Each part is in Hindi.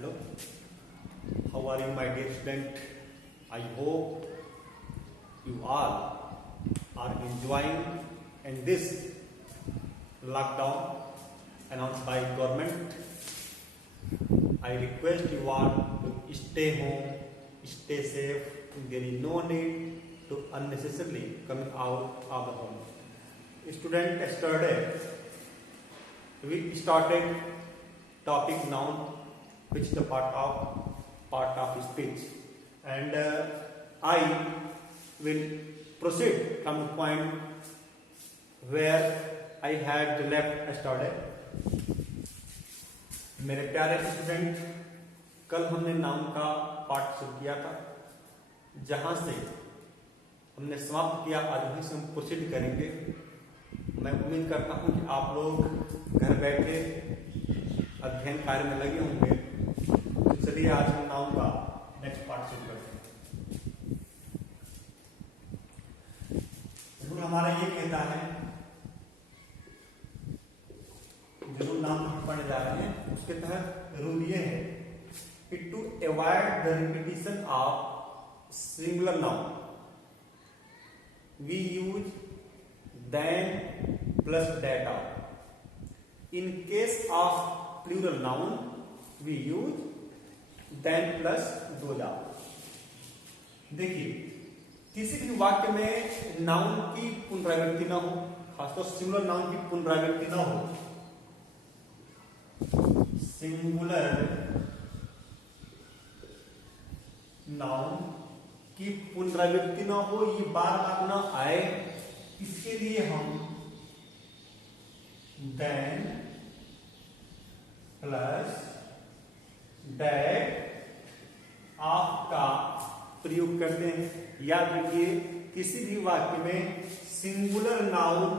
Hello, how are you, my dear student? I hope you all are enjoying in this lockdown announced by government. I request you all to stay home, stay safe. There is no need to unnecessarily coming out of the home. Student, yesterday we started topic noun, which is the part of speech, and I will proceed from the point where I had left yesterday. मेरे प्यारे स्टूडेंट, कल हमने नाउन का पाठ शुरू किया था, जहां से हमने समाप्त किया आज वहीं से हम प्रोसीड करेंगे। मैं उम्मीद करता हूं कि आप लोग घर बैठे अध्ययन कार्य में लगे होंगे। तो चलिए आज हम नाउन का नेक्स्ट पार्ट शुरू करते हैं। रूल हमारा ये कहता है, जो रूल नाम हम पढ़ने जा रहे हैं उसके तहत रूल ये है कि to avoid the repetition of singular noun we use then plus that. In case of plural noun we use then plus those. देखिए, किसी भी वाक्य में नाउन की पुनरावृत्ति ना हो, खासतौर सिंगुलर नाउन की पुनरावृत्ति ना हो, सिंगुलर नाउन की पुनरावृत्ति ना हो, ये बार बार ना आए, इसके लिए हम देन प्लस डेट ऑफ का प्रयोग करते हैं। याद रखिए, किसी भी वाक्य में सिंगुलर नाउन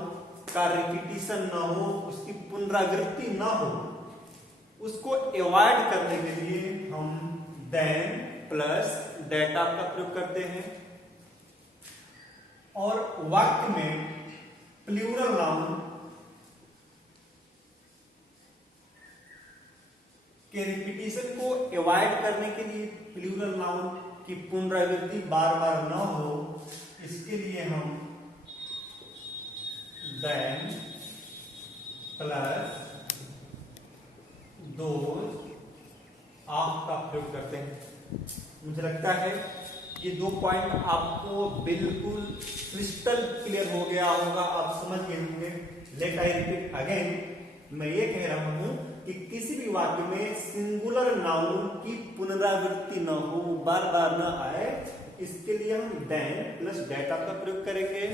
का रिपीटिशन ना हो, उसकी पुनरावृत्ति ना हो, उसको अवॉइड करने के लिए हम देन प्लस डेटा का प्रयोग करते हैं। और वाक्य में प्लूरल नाउन के रिपीटिशन को अवॉइड करने के लिए, प्लूरल नाउन की पुनरावृत्ति बार बार न हो, इसके लिए हम देन प्लस दोज ऑफ का प्रयोग करते हैं। मुझे लगता है ये दो पॉइंट आपको बिल्कुल क्रिस्टल क्लियर हो गया होगा, आप समझ गए होंगे। लेट आई रिपीट अगेन, मैं ये कह रहा हूं कि किसी भी वाक्य में सिंगुलर नाउन की पुनरावृत्ति न हो, बार बार न आए, इसके लिए हम देन प्लस डेटा का प्रयोग करेंगे।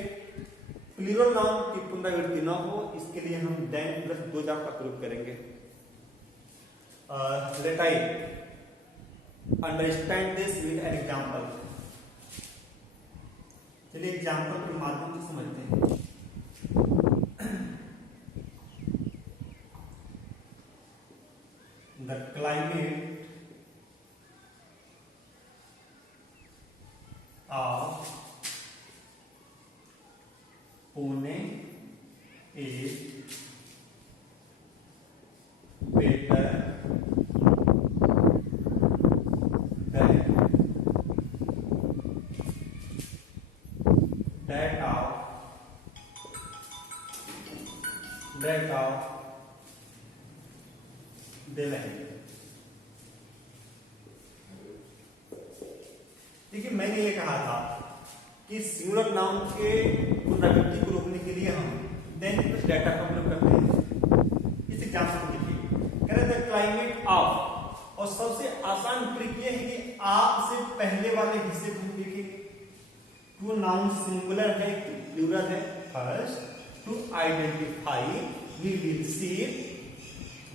प्लूरल नाउन की पुनरावृत्ति न हो, इसके लिए हम देन प्लस डोजा का प्रयोग करेंगे। Let I understand this with an example. चलिए एग्जांपल के माध्यम से समझते हैं। The climate of Pune is better than that of Delhi। देखिए, मैंने ये कहा था कि सिंगुलर नाउन के पुनरावृत्ति को रोकने के लिए हम देन प्लस डेटा का प्रयोग करते हैं। इस एग्जांपल को देखिए, कह रहे थे क्लाइमेट ऑफ, और सबसे आसान ट्रिक ये है कि आप से पहले वाले हिस्से को देखिए, टू नाउन सिंगुलर है कि प्लूरल है। First, to identify we will see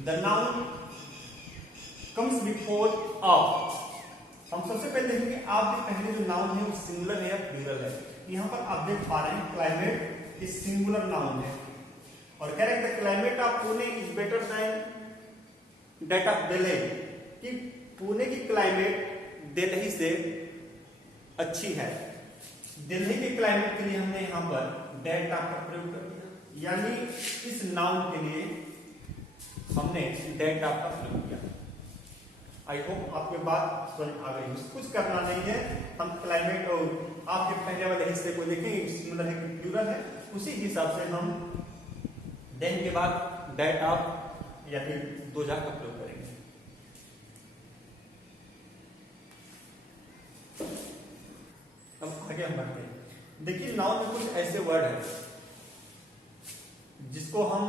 the noun comes before of। हम सबसे पहले देखेंगे आप भी पहले जो नाउन है वो सिंगुलर है या प्लूरल है। यहाँ पर आप देख पा रहे हैं क्लाइमेट इज सिंगुलर नाउन है, और कह रहे हैं climate of Pune is better than that of Delhi, कि पुणे की क्लाइमेट दिल्ली से अच्छी है। दिल्ली के क्लाइमेट के लिए हमने यहाँ पर दैट ऑफ का प्रयोग कर दिया, यानी इस नाउन के लिए हमने दैट ऑफ का प्रयोग किया। आई होप आपके बात समझ आ गई। कुछ करना नहीं है, हम क्लाइमेट और आपके पहले वाले हिस्से को देखें, सिमिलर है कि प्लूरल है, उसी हिसाब से हम देन के बाद डेट ऑफ या फिर दो जा का प्रयोग करेंगे। अब आगे हम बढ़ते हैं। देखिए नाउन में कुछ ऐसे वर्ड हैं जिसको हम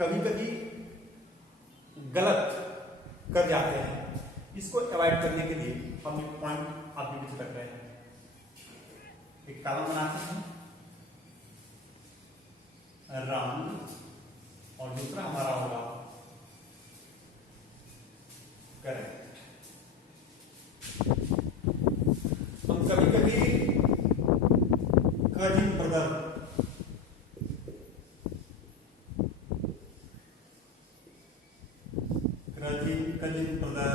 कभी कभी गलत कर जाते हैं। इसको अवॉइड करने के लिए हम एक पॉइंट आपके पीछे रख रहे हैं, एक कॉलम बनाते हैं रंग और दूसरा हमारा होगा करेक्ट। हम कभी कभी कजिन ब्रदर कजिन ब्रदर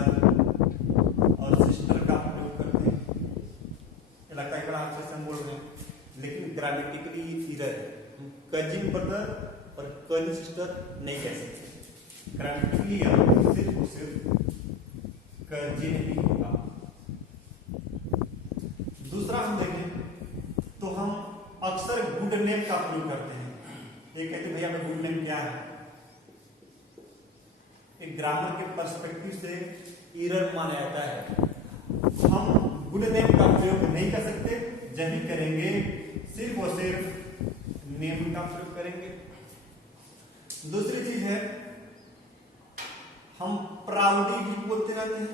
और सिस्टर का प्रयोग करते हैं। ये लगता है बड़ा अच्छे से बोल रहे हैं, लेकिन ग्रामेटिकली इधर कजिन ब्रदर और कजिन सिस्टर नहीं कह सकते। ग्रामेटिकली सिर्फ और सिर्फ कजिन ही होगा। दूसरा हम देखें तो हम अक्सर गुड नेम का प्रयोग करते हैं। ये कहते भैया मैं गुड नेम क्या है, एक ग्रामर के पर्सपेक्टिव से एरर माना जाता है। हम गुड नेम का प्रयोग नहीं कर सकते, जब भी करेंगे सिर्फ और सिर्फ नेम का प्रयोग करेंगे। दूसरी चीज है हम प्राउडी भी बोलते रहते हैं,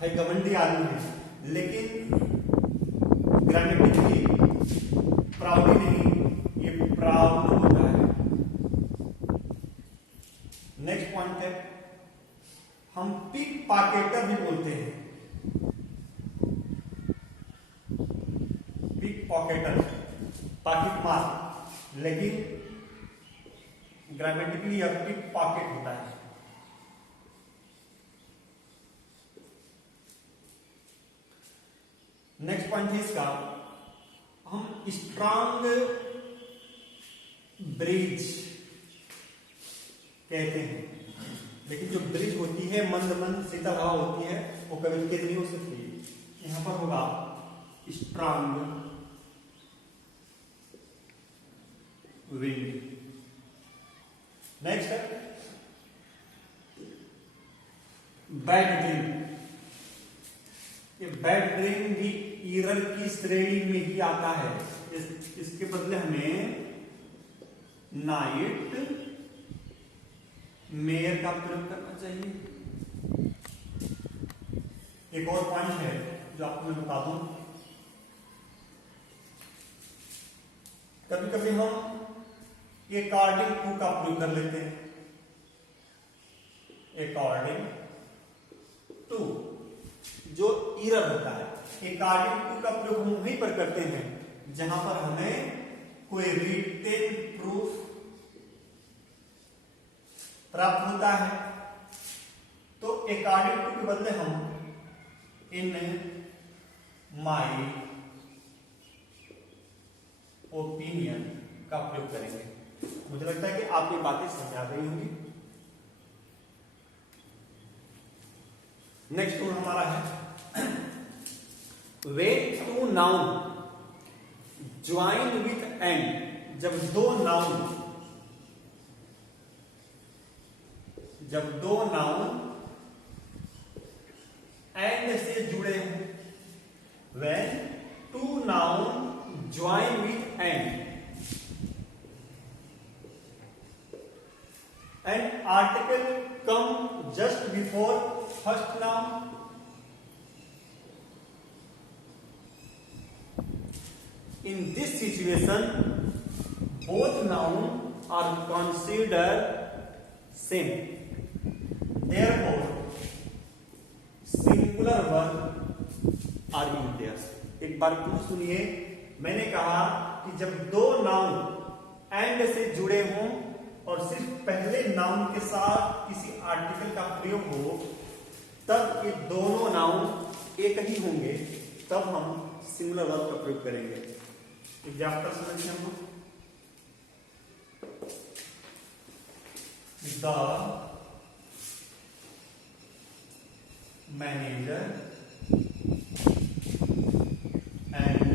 भाई घमंडी आदमी है, लेकिन ग्रामेटिकली प्राउडी नहीं, ये प्राउड होता है। नेक्स्ट पॉइंट है हम पिक पॉकेटर भी बोलते हैं। पिक पॉकेटर पॉकेट मार, लेकिन ग्रामेटिकली यह पिक पॉकेट होता है। नेक्स्ट पॉइंट है इसका हम स्ट्रांग ब्रिज कहते हैं, लेकिन जो ब्रिज होती है मंद मंद शीतल हवा होती है, वो कभी तेज नहीं हो सकती। यहां पर होगा स्ट्रांग विंड। नेक्स्ट है बैड ड्रीम। ये बैड ड्रीम भी ईरर की श्रेणी में ही आता है। इसके बदले हमें नाइट मेयर का प्रयोग करना चाहिए। एक और पॉइंट है जो आपको मैं बता दूं, कभी कभी हम अकॉर्डिंग टू का प्रयोग कर लेते हैं। अकॉर्डिंग टू जो एरर होता है, अकॉर्डिंग टू का प्रयोग हम वहीं पर करते हैं जहां पर हमें कोई रिटेन प्रूफ प्राप्त होता है। तो अकॉर्डिंग टू के बदले हम इन माई ओपिनियन का प्रयोग करेंगे। मुझे लगता है कि आप ये बातें समझ आ गई होंगी। नेक्स्ट टूल हमारा है when two noun join with and. जब दो नाउन एंड से जुड़े हों, when two noun join with and article come just before first noun, in this situation both noun are considered same, therefore singular verb are used there। एक बार तुम सुनिए, मैंने कहा कि जब दो नाउन एंड से जुड़े हों और सिर्फ पहले नाउन के साथ किसी आर्टिकल का प्रयोग हो, तब ये दोनों नाउन एक ही होंगे, तब हम सिंगुलर वर्ब का प्रयोग करेंगे। एग्जाम्पल समझिए हम लोग, the manager and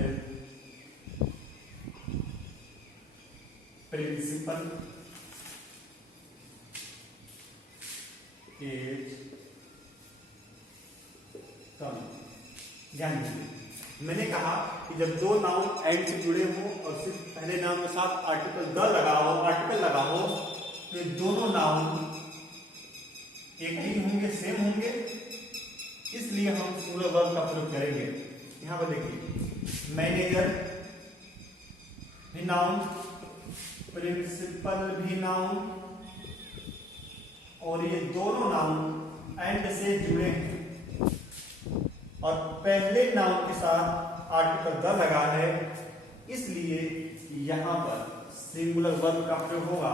principal is coming. ध्यान दीजिए, मैंने कहा कि जब दो नाउन एंड से जुड़े हो और सिर्फ पहले नाउन के साथ आर्टिकल द आर्टिकल लगा हो, तो दोनों नाउन एक ही होंगे, सेम होंगे, इसलिए हम सिंगुलर वर्ब का प्रयोग करेंगे। यहां पर देखिए, मैनेजर भी नाउन, प्रिंसिपल भी नाउन, और ये दोनों नाउन एंड से जुड़े हैं और पहले नाउन के साथ आर्टिकल द लगा है, इसलिए यहां पर सिंगुलर वर्ब का प्रयोग होगा।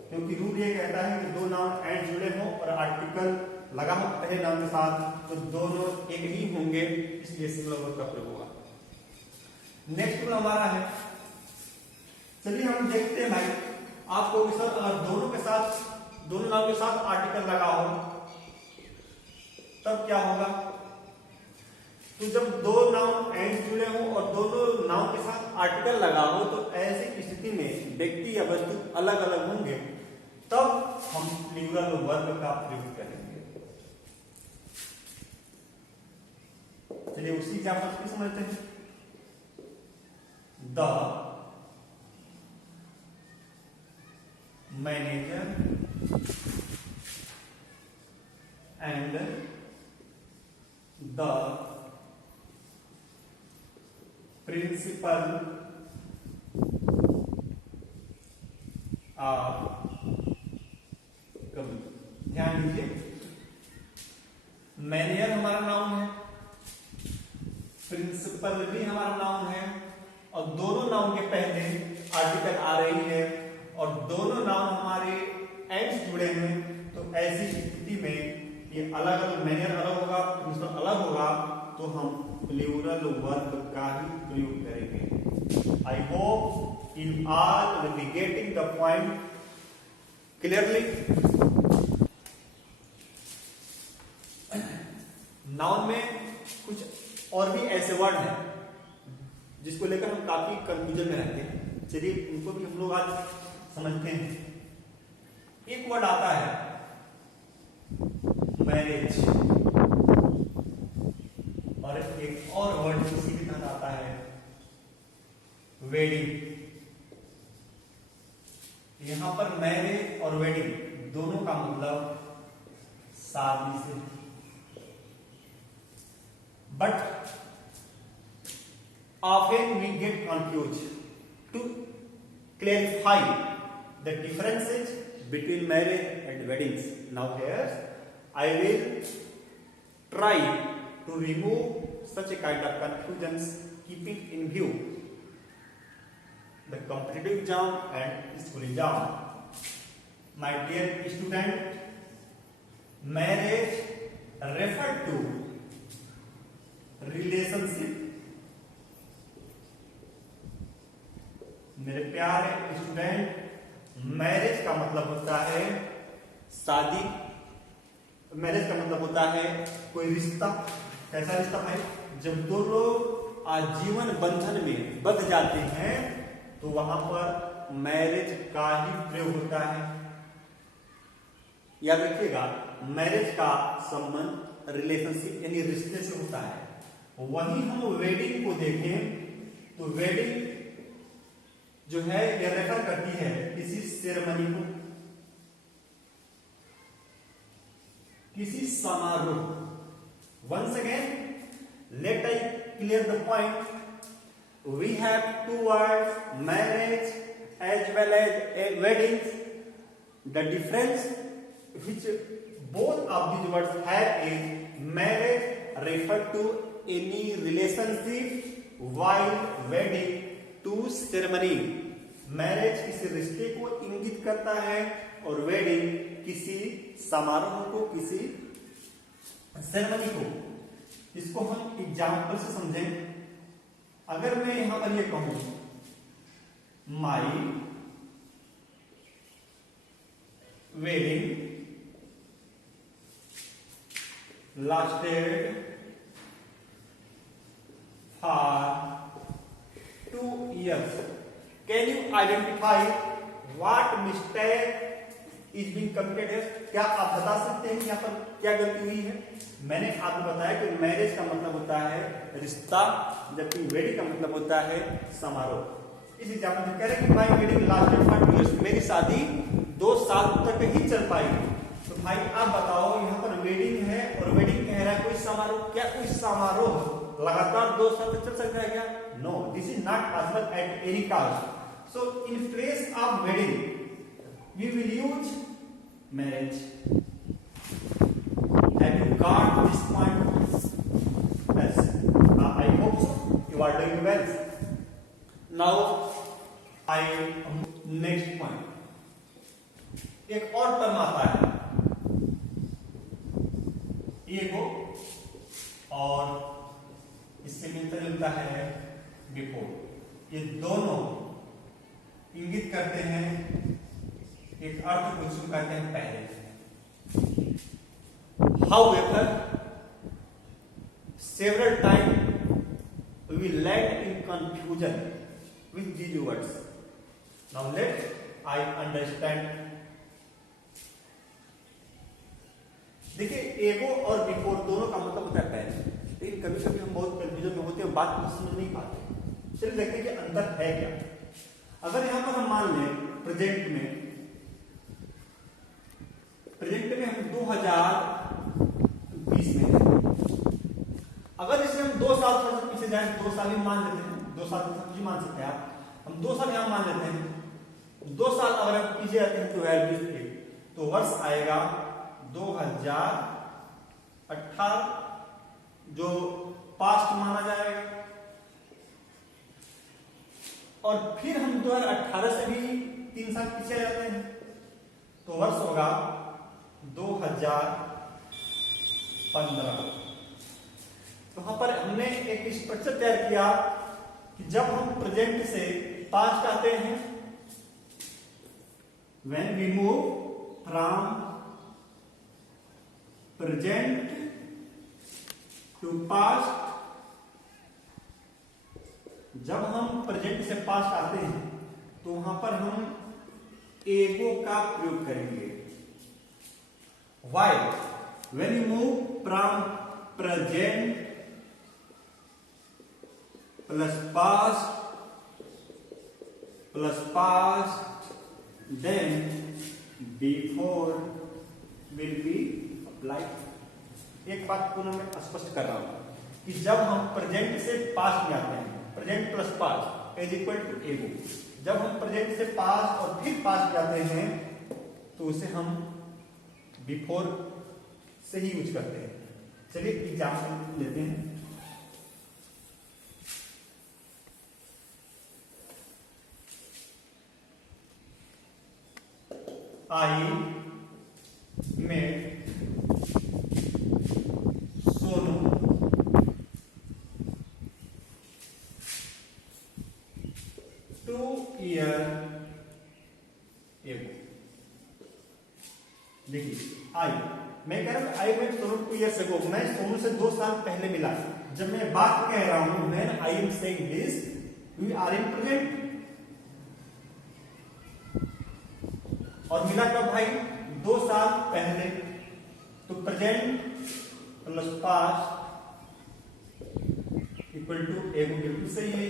क्योंकि रूल ये कहता है कि दो नाउन एंड जुड़े हो और आर्टिकल लगा हो पहले नाउन के साथ, तो दोनों एक ही होंगे, इसलिए सिंगुलर वर्ब का प्रयोग होगा। नेक्स्ट रूल हमारा है, चलिए हम देखते हैं भाई, आपको सर अगर दोनों नाउन के साथ आर्टिकल लगा हो तब क्या होगा। तो जब दो नाउन एंड जुड़े हो और दोनों नाउन के साथ आर्टिकल लगा हो, तो ऐसी स्थिति में व्यक्ति या वस्तु अलग अलग होंगे, तब हम प्लूरल वर्ब का प्रयोग करेंगे। चलिए उसी एग्जांपल को समझते हैं। The manager and the principal are coming. ध्यान दीजिए, मैनेजर हमारा नाउन है, प्रिंसिपल भी हमारा नाउन है, और दोनों नाउन के पहले आर्टिकल आ रही है और दोनों नाउन हमारे एंड जुड़े हैं, तो ऐसी स्थिति में ये अलग अलग, मैनेजर अलग होगा, प्रिंसिपल अलग होगा, तो हम प्लूरल वर्ब का ही प्रयोग करेंगे। I hope in all will be getting the point clearly. Noun में कुछ और भी ऐसे वर्ड हैं जिसको लेकर हम काफी कंफ्यूजन में रहते हैं। चलिए उनको भी हम लोग आज समझते हैं। एक वर्ड आता है मैरिज, और एक और वर्ड इसी के तहत आता है वेडिंग। यहां पर मैरिज और वेडिंग दोनों का मतलब शादी से, but often we get confused. To clarify the differences between marriage and weddings, now here I will try to remove such a kind of confusions, keeping in view the competitive exam and school exam. My dear student, marriage refer to relationship। मेरे प्यारे स्टूडेंट, मैरिज का मतलब होता है शादी, मैरिज का मतलब होता है कोई रिश्ता। कैसा रिश्ता भाई? जब दो लोग आजीवन बंधन में बंध जाते हैं तो वहां पर मैरिज का ही प्रयोग होता है। याद रखिएगा, मैरिज का संबंध रिलेशनशिप यानी रिश्ते से होता है। वहीं हम वेडिंग को देखें तो वेडिंग जो है ये रेफर करती है किसी सेरेमनी को, किसी समारोह। Once again let I clear the point. We have two words marriage as well as weddings. The difference which both of these words have is marriage refer to any relationship while wedding to ceremony। Marriage किसी रिश्ते को इंगित करता है और वेडिंग किसी समारोह को, किसी सेरेमनी को। इसको हम एग्जाम्पल से समझें। अगर मैं यहां पर ये कहूं माई wedding lasted for 2 years. Can you identify what mistake is being committed here? क्या आप बता सकते हैं यहाँ पर क्या गलती हुई है? मैंने आपको बताया कि मैरिज का मतलब होता है रिश्ता, जबकि वेडिंग का मतलब होता है समारोह। इस एग्जाम्पल में कह रहे हैं कि my wedding lasted for 2 years, मेरी शादी 2 साल तक ही चल पाई। तो भाई आप बताओ, यहाँ पर वेडिंग है और वेडिंग कह रहा है कोई समारोह, क्या कोई समारोह लगातार 2 साल तक चल सकता है क्या? No, this is not possible at any cost. So in place of wedding we will use marriage. Have you got this point? Yes. I hope so. You are doing well. Now, next point. एक और टर्म आता है ईगो, और इससे मिलता जुलता है बिफोर। ये दोनों इंगित करते हैं एक अर्थ को, जिसको कहते हैं पहले। However, several times we led in confusion with these words. Now let I understand. देखिए, एगो और बिफोर दोनों का मतलब होता है पहले, लेकिन कभी कभी हम बहुत कंफ्यूजन में होते हैं, बात को समझ नहीं पाते। चलिए देखते हैं कि अंतर है क्या। अगर यहां पर हम मान लें प्रेजेंट में हम 2020 में हैं। अगर इसे हम 2 साल थोड़ा सा पीछे जाए, 2 साल ही मान लेते हैं, 2 साल ही मान सकते हैं आप, हम 2 साल यहां मान लेते हैं। 2 साल अगर हम पीछे जाते हैं 2020 तो वर्ष आएगा 2018, जो पास्ट माना जाएगा। और फिर हम 2018 से भी 3 साल पीछे जाते हैं तो वर्ष होगा 2015। तो वहां पर हमने एक स्ट्रक्चर तैयार किया कि जब हम प्रेजेंट से पास्ट आते हैं, when we move from present to past, जब हम प्रेजेंट से पास्ट आते हैं तो वहां पर हम एगो का प्रयोग करेंगे। Why? When you move from present plus past, then before will be applied. एक बात पुनः मैं स्पष्ट कर रहा हूं कि जब हम प्रेजेंट से पास्ट में आते हैं, present plus past is equal to ago. जब हम प्रेजेंट से पास्ट और फिर पास्ट जाते हैं तो उसे हम बिफोर से ही यूज करते हैं। चलिए एग्जाम्पल लेते हैं। I met Sonu 2 years ago। देखिए, मैं कह रहा हूं I met Sonu 2 years ago, मैं सोनू से 2 साल पहले मिला। जब मैं बात कह रहा हूं, when I am saying this, we are in present. और मिला कब भाई? 2 साल पहले। तो present plus past equal to ago, बिल्कुल सही है।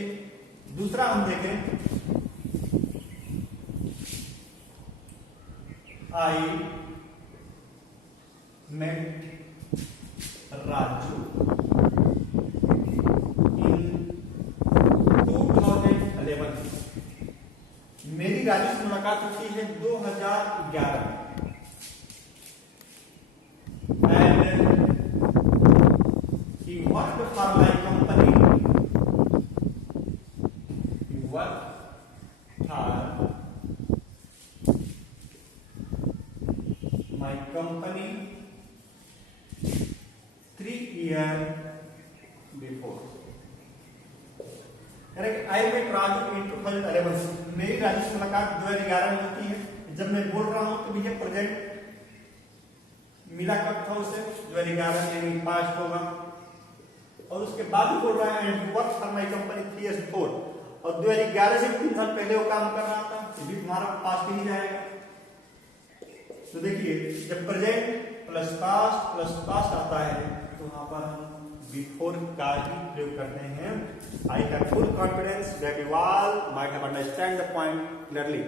दूसरा हम देखें, आई met Raju in 2011। मेरी राजू से मुलाकात होती है 2011 में। And he worked for my company। He worked for my company 3 years before। I met Raju in 2011। मेरी राजू से मुलाकात 2011 में होती है। जब मैं बोल रहा हूं तो भैया प्रेजेंट मिला कब था उसे 2011 में पास होगा, और उसके बाद भी बोल रहा है and work for my company 3 years before, और 2011 से 3 साल पहले वो काम कर रहा था, ये भी तुम्हारा पास्ट ही जाएगा। तो देखिए जब प्रेजेंट प्लस पास्ट आता है तो वहां पर हम बिफोर का ही प्रयोग करते हैं। I have full confidence that you all might have understand the point clearly.